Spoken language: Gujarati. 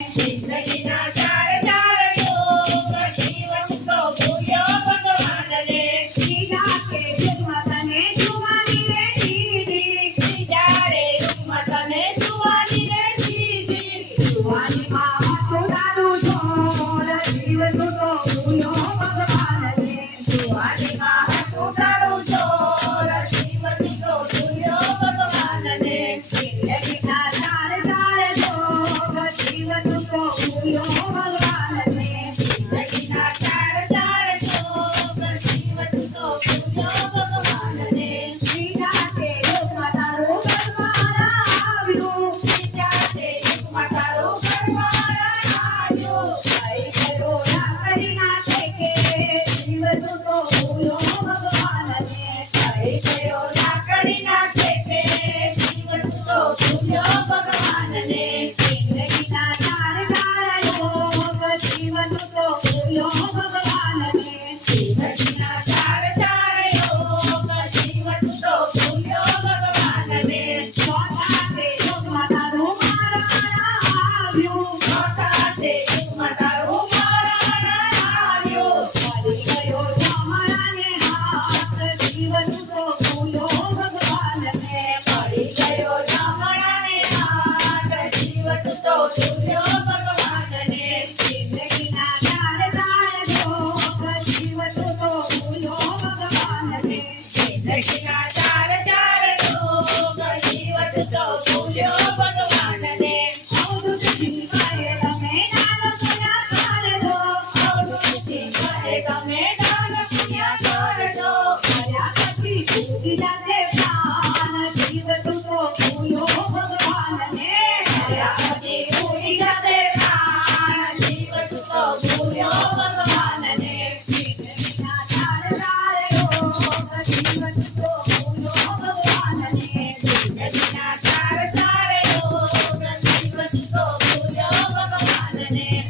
જિંદગીના ચાર ચાર યોગ જીવન તો ભૂલ્યો ભગવાનને સીધા કે જન્મ તને સુવાની રે દીધી જ્યારે રૂપમાં તને સુવાની રે દીધી સુવાનીમાં હતું તારું જોર જીવન તો ભૂલ્યો ભગવાનને સુવાનીમાં હતું તારું જોર જીવન તો ભૂલ્યો ભગવાનને જિંદગીના ચાર ચાર યોગ જીવન તો ભૂલ્યો ભગવાનને જિંદગીના ચાર ચાર યોગ જીવન તો ભૂલ્યો ભગવાનને સીધા તે યુગમાં તારું ઘરવાળા આવ્યું સીધા તે યુગમાં તારું ઘરવાળા આવ્યું કઈ કરો ના કરી નાખે કે જીવન તો ભૂલ્યો ભગવાનને કઈ કરો ના કરી નાખે કે જીવન તો ભૂલ્યો ભગવાનને જિંદગીના ચાર ચાર યોગ જીવન તો ભૂલ્યો ભગવાનને જિંદગીના ચાર ચાર યોગ જીવન તો ભૂલ્યો ભગવાનને ચોથા તે યુગમાં તારું મરણ આવ્યું ચોથા તે યુગમાં તારું મરણ આવ્યું પડી ગયો જમણાને હાથ જીવન તો ભૂલ્યો ભગવાનને પડી ગયો જમણાને હાથ જીવન તો ભૂલ્યો ભગવાનને જિંદગીના ચાર ચાર યોગ જીવન તો ભૂલ્યો ભગવાનને જિંદગીના ચાર ચાર યોગ જીવન તો ભૂલ્યો ભગવાનને અવધૂતજી કહે તમે દાન પુણ્ય કરજો અવધૂતજી કહે તમે દાન પુણ્ય કરજો કર્યા પછી છૂટી જાતે પ્રાણ જીવન તો ભૂલ્યો ભગવાનને કર્યા પછી છૂટી જાતે પ્રાણ જીવન તો ભૂલ્યો ભગવાનને જિંદગીના ચાર ચાર યોગ જીવન તો ભૂલ્યો ભગવાનને જિંદગીના ચાર ચાર યોગ જીવન તો ભૂલ્યો ભગવાનને